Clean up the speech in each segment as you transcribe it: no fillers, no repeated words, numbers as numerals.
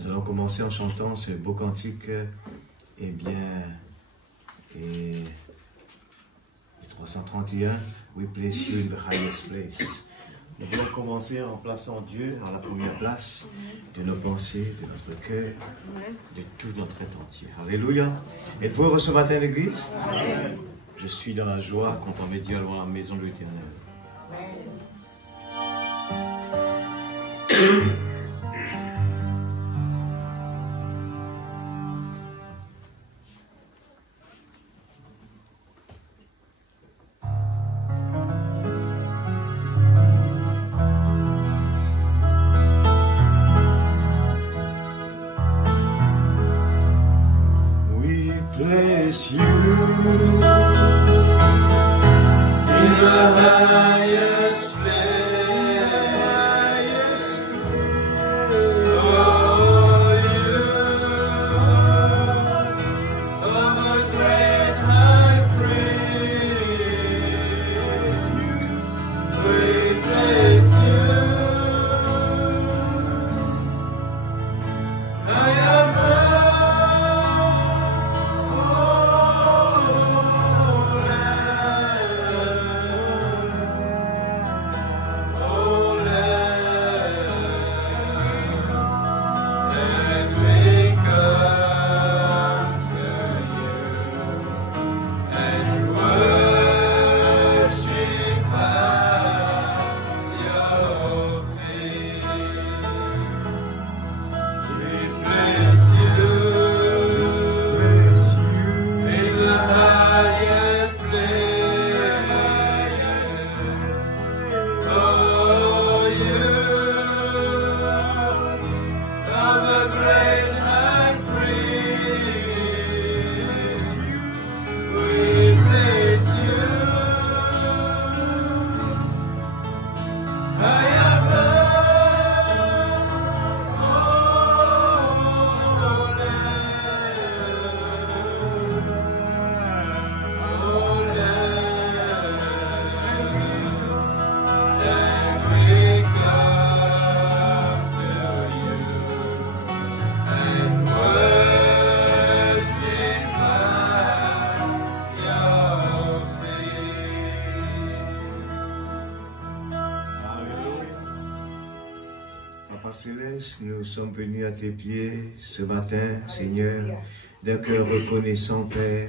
Nous allons commencer en chantant ce beau cantique, et le 331, We place you in the highest place. Nous voulons commencer en plaçant Dieu à la première place de nos pensées, de notre cœur, de tout notre être entier. Alléluia. Êtes-vous heureux ce matin, l'église? Je suis dans la joie quand on me dit allons à la maison de l'Éternel. Nous sommes venus à tes pieds ce matin, Seigneur, d'un cœur reconnaissant, Père.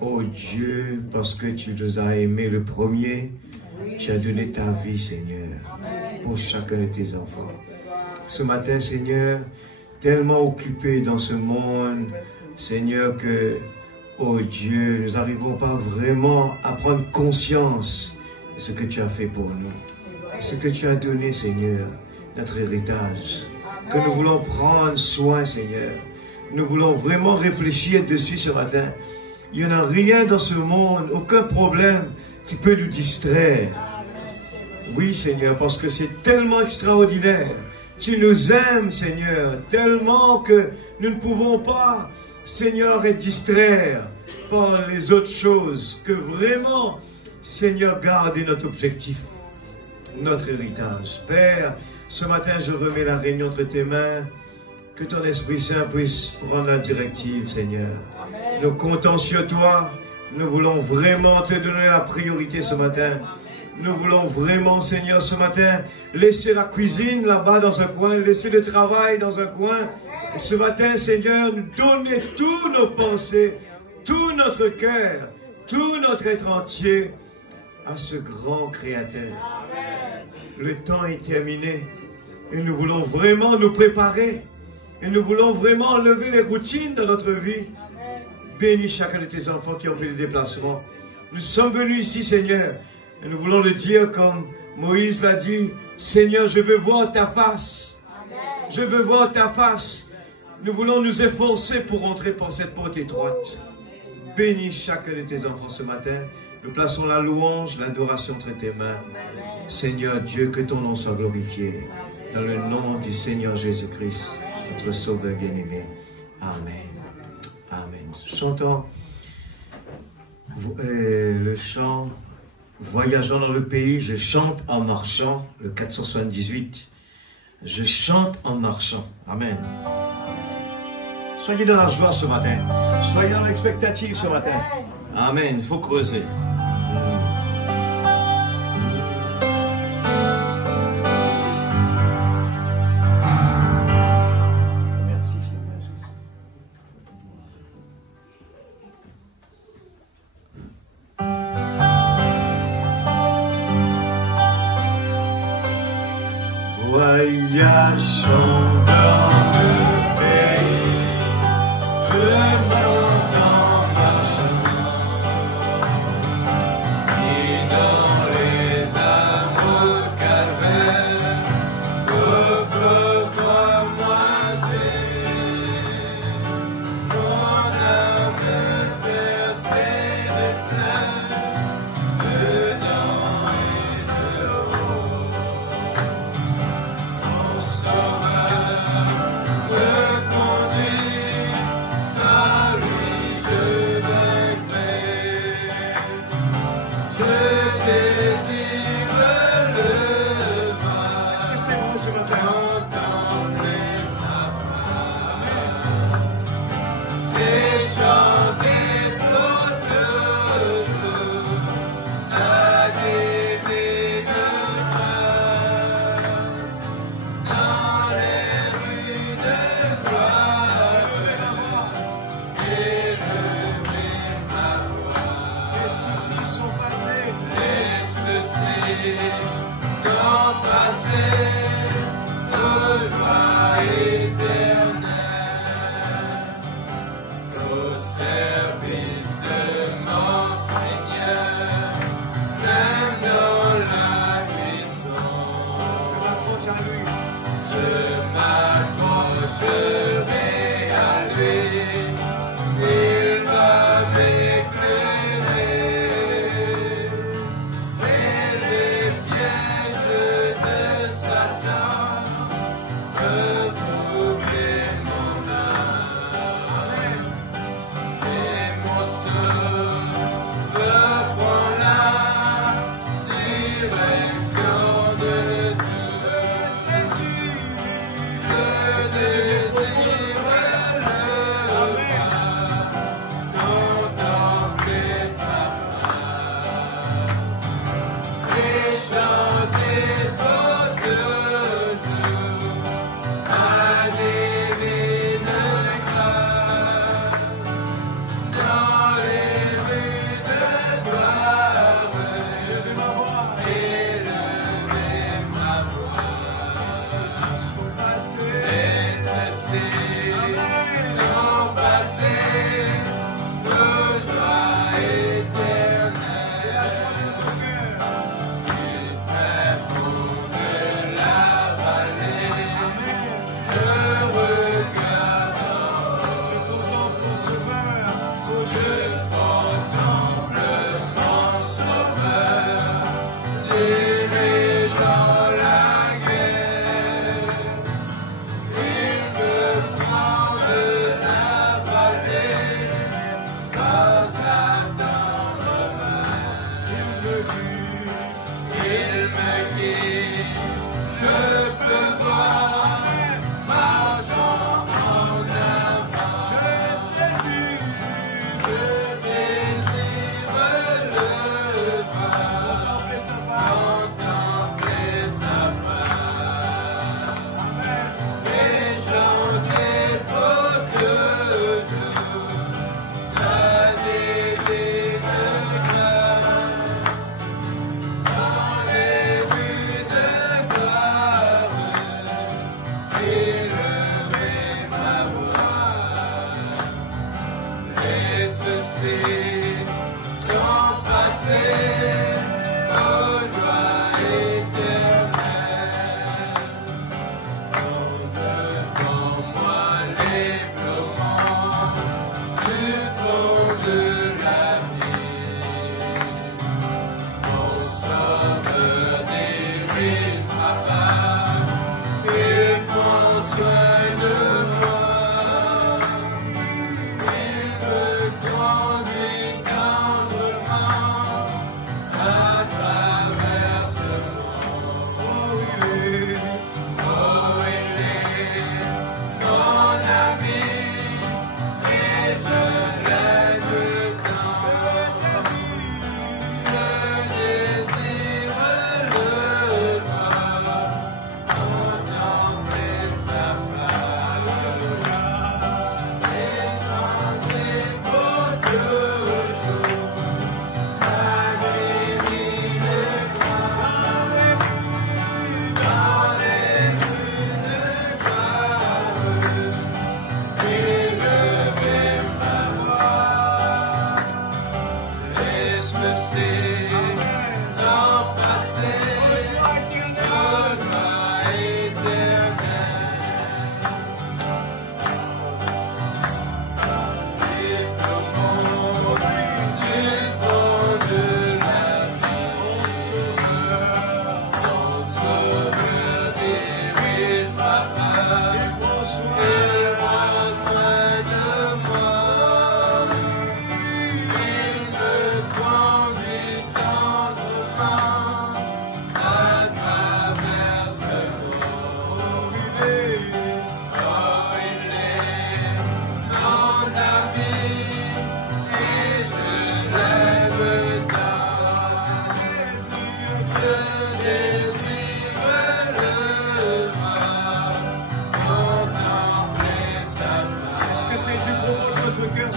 Oh Dieu, parce que tu nous as aimés le premier, tu as donné ta vie, Seigneur, pour chacun de tes enfants. Ce matin, Seigneur, tellement occupés dans ce monde, Seigneur, que, oh Dieu, nous n'arrivons pas vraiment à prendre conscience de ce que tu as fait pour nous, ce que tu as donné, Seigneur, notre héritage, que nous voulons prendre soin, Seigneur. Nous voulons vraiment réfléchir dessus ce matin. Il n'y en a rien dans ce monde, aucun problème qui peut nous distraire. Oui, Seigneur, parce que c'est tellement extraordinaire. Tu nous aimes, Seigneur, tellement que nous ne pouvons pas, Seigneur, être distraire par les autres choses, que vraiment, Seigneur, garder notre objectif, notre héritage. Père, ce matin, je remets la réunion entre tes mains. Que ton Esprit Saint puisse prendre la directive, Seigneur. Amen. Nous comptons sur toi. Nous voulons vraiment te donner la priorité ce matin. Nous voulons vraiment, Seigneur, ce matin, laisser la cuisine là-bas dans un coin, laisser le travail dans un coin. Et ce matin, Seigneur, nous donner toutes nos pensées, tout notre cœur, tout notre être entier à ce grand Créateur. Le temps est terminé et nous voulons vraiment nous préparer et nous voulons vraiment enlever les routines dans notre vie. Bénis chacun de tes enfants qui ont fait des déplacements. Nous sommes venus ici, Seigneur, et nous voulons le dire comme Moïse l'a dit: Seigneur, je veux voir ta face. Je veux voir ta face. Nous voulons nous efforcer pour entrer par cette porte étroite. Bénis chacun de tes enfants ce matin. Nous plaçons la louange, l'adoration entre tes mains. Seigneur Dieu, que ton nom soit glorifié. Dans le nom du Seigneur Jésus-Christ, notre Sauveur bien-aimé. Amen. Amen. Chantons le chant « Voyageant dans le pays », je chante en marchant, le 478. Je chante en marchant. Amen. Soyez dans la joie ce matin. Soyez dans l'expectative ce matin. Amen. Il faut creuser. Merci Seigneur Jésus. Voyageons dans le pays, faisons en marchant, et dans les amours calvaires, pauvre moisir, mon âme percée de fleurs, dedans et dehors.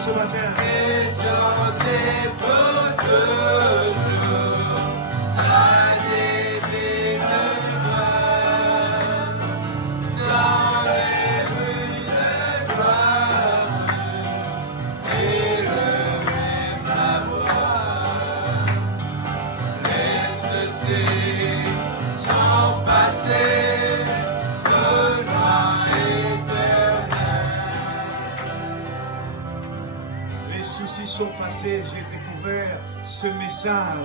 ce matin. Et chanter pour toujours sa divine gloire. Dans les rues de gloire, élever ma voix. Laisse son passé, le temps éternel. Les soucis sont passés, j'ai découvert ce message.